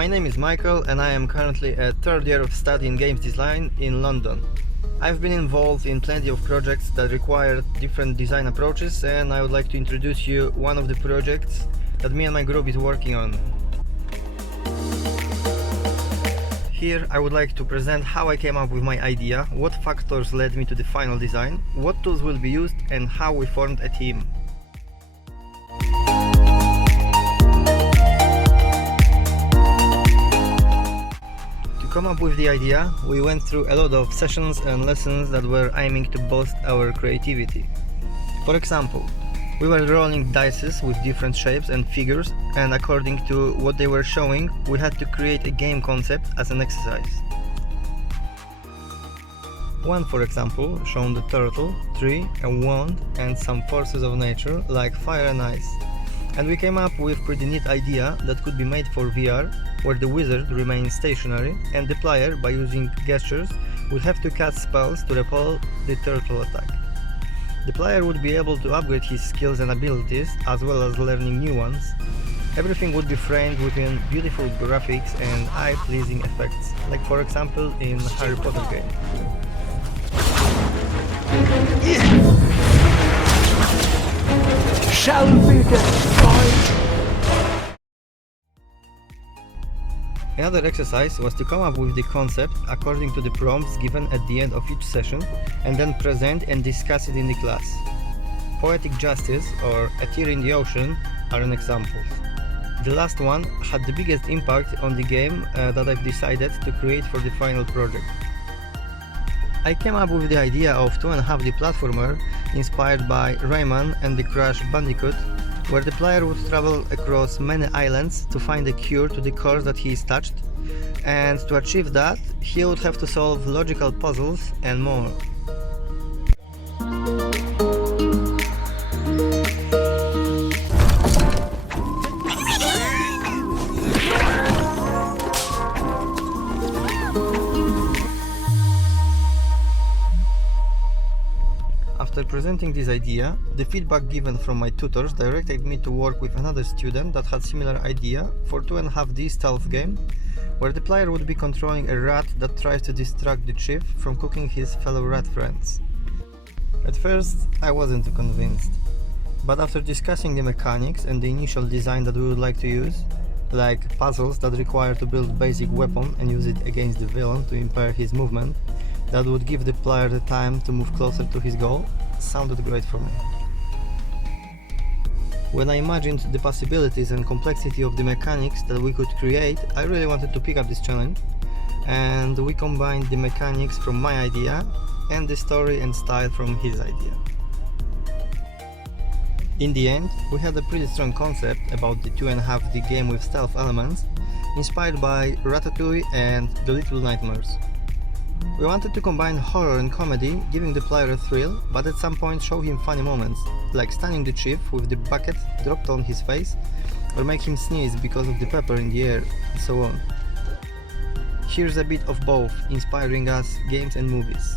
My name is Michael and I am currently at third year of study in games design in London. I've been involved in plenty of projects that require different design approaches, and I would like to introduce you one of the projects that me and my group is working on. Here I would like to present how I came up with my idea, what factors led me to the final design, what tools will be used and how we formed a team. To come up with the idea, we went through a lot of sessions and lessons that were aiming to boost our creativity. For example, we were rolling dice with different shapes and figures, and according to what they were showing, we had to create a game concept as an exercise. One, for example, showed a turtle, tree, a wand and some forces of nature like fire and ice. And we came up with a pretty neat idea that could be made for VR, where the wizard remains stationary and the player, by using gestures, would have to cast spells to repel the turtle attack. The player would be able to upgrade his skills and abilities, as well as learning new ones. Everything would be framed within beautiful graphics and eye-pleasing effects, like for example in Harry Potter game. Shall be destroyed. Another exercise was to come up with the concept according to the prompts given at the end of each session and then present and discuss it in the class. Poetic justice or a tear in the ocean are an example. The last one had the biggest impact on the game that I've decided to create for the final project. I came up with the idea of 2.5D platformer inspired by Rayman and the Crash Bandicoot, where the player would travel across many islands to find a cure to the course that he is touched, and to achieve that he would have to solve logical puzzles and more. After presenting this idea, the feedback given from my tutors directed me to work with another student that had similar idea for 2.5D stealth game, where the player would be controlling a rat that tries to distract the chief from cooking his fellow rat friends. At first, I wasn't too convinced, but after discussing the mechanics and the initial design that we would like to use, like puzzles that require to build basic weapon and use it against the villain to impair his movement, that would give the player the time to move closer to his goal, sounded great for me. When I imagined the possibilities and complexity of the mechanics that we could create, I really wanted to pick up this challenge, and we combined the mechanics from my idea and the story and style from his idea. In the end, we had a pretty strong concept about the 2.5D game with stealth elements, inspired by Ratatouille and The Little Nightmares. We wanted to combine horror and comedy, giving the player a thrill, but at some point show him funny moments, like stunning the chief with the bucket dropped on his face, or make him sneeze because of the pepper in the air, and so on. Here's a bit of both, inspiring us games and movies.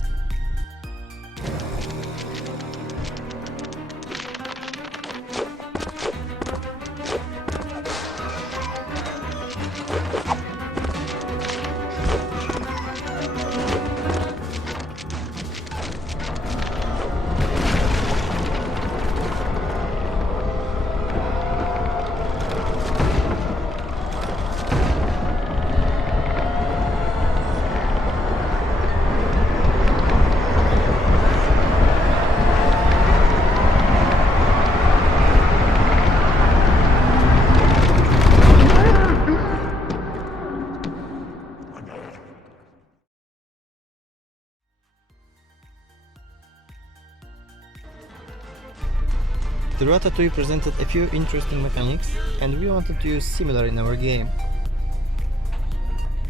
The Ratatouille presented a few interesting mechanics, and we wanted to use similar in our game.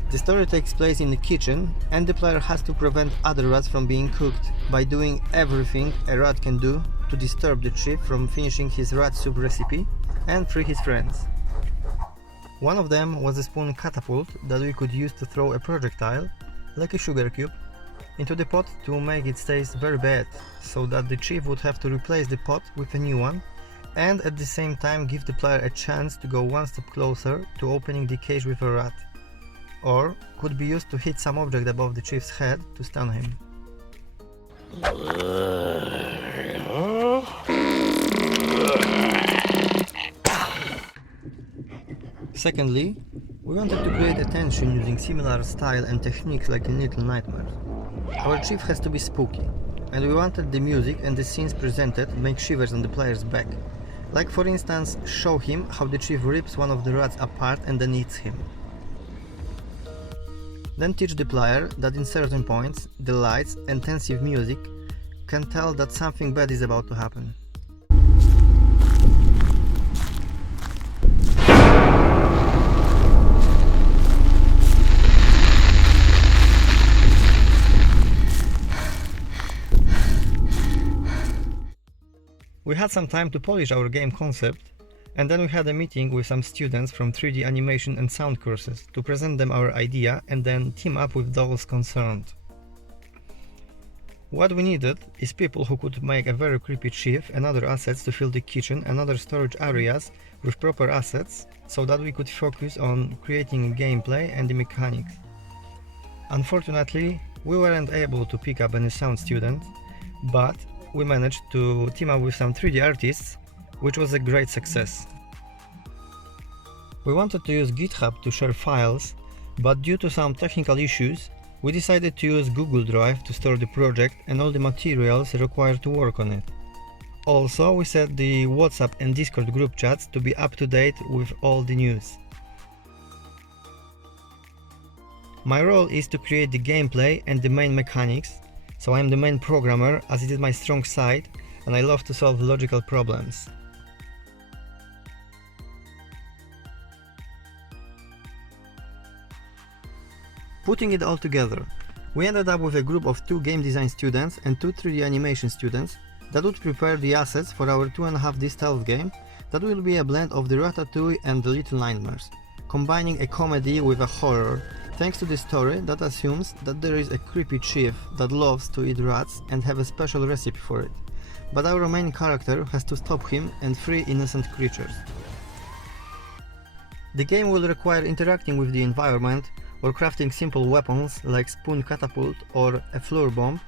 The story takes place in the kitchen, and the player has to prevent other rats from being cooked by doing everything a rat can do to disturb the chief from finishing his rat soup recipe and free his friends. One of them was a spoon catapult that we could use to throw a projectile, like a sugar cube, into the pot to make it taste very bad, so that the chief would have to replace the pot with a new one, and at the same time give the player a chance to go one step closer to opening the cage with a rat, or could be used to hit some object above the chief's head to stun him. Secondly, we wanted to create a tension using similar style and techniques like in Little Nightmares. Our chief has to be spooky, and we wanted the music and the scenes presented make shivers on the player's back. Like for instance, show him how the chief rips one of the rats apart and then eats him. Then teach the player that in certain points, the lights and tensive music can tell that something bad is about to happen. We had some time to polish our game concept, and then we had a meeting with some students from 3D animation and sound courses to present them our idea and then team up with those concerned. What we needed is people who could make a very creepy chief and other assets to fill the kitchen and other storage areas with proper assets so that we could focus on creating gameplay and the mechanics. Unfortunately, we weren't able to pick up any sound students, but we managed to team up with some 3D artists, which was a great success. We wanted to use GitHub to share files, but due to some technical issues, we decided to use Google Drive to store the project and all the materials required to work on it. Also, we set the WhatsApp and Discord group chats to be up to date with all the news. My role is to create the gameplay and the main mechanics, so I am the main programmer as it is my strong side and I love to solve logical problems. Putting it all together, we ended up with a group of 2 game design students and 2 3D animation students that would prepare the assets for our 2.5D stealth game that will be a blend of the Ratatouille and the Little Nightmares, combining a comedy with a horror, thanks to the story that assumes that there is a creepy chief that loves to eat rats and have a special recipe for it, but our main character has to stop him and free innocent creatures. The game will require interacting with the environment or crafting simple weapons like spoon catapult or a floor bomb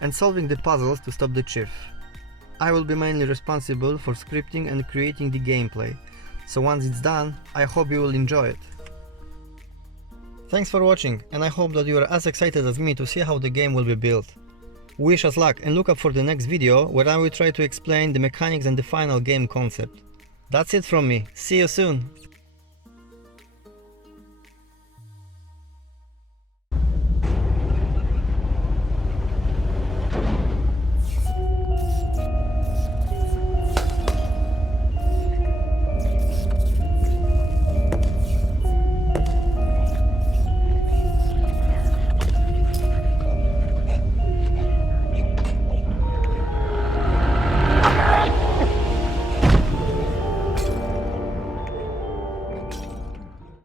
and solving the puzzles to stop the chief. I will be mainly responsible for scripting and creating the gameplay, so once it's done, I hope you will enjoy it. Thanks for watching, and I hope that you are as excited as me to see how the game will be built. Wish us luck and look up for the next video where I will try to explain the mechanics and the final game concept. That's it from me, see you soon!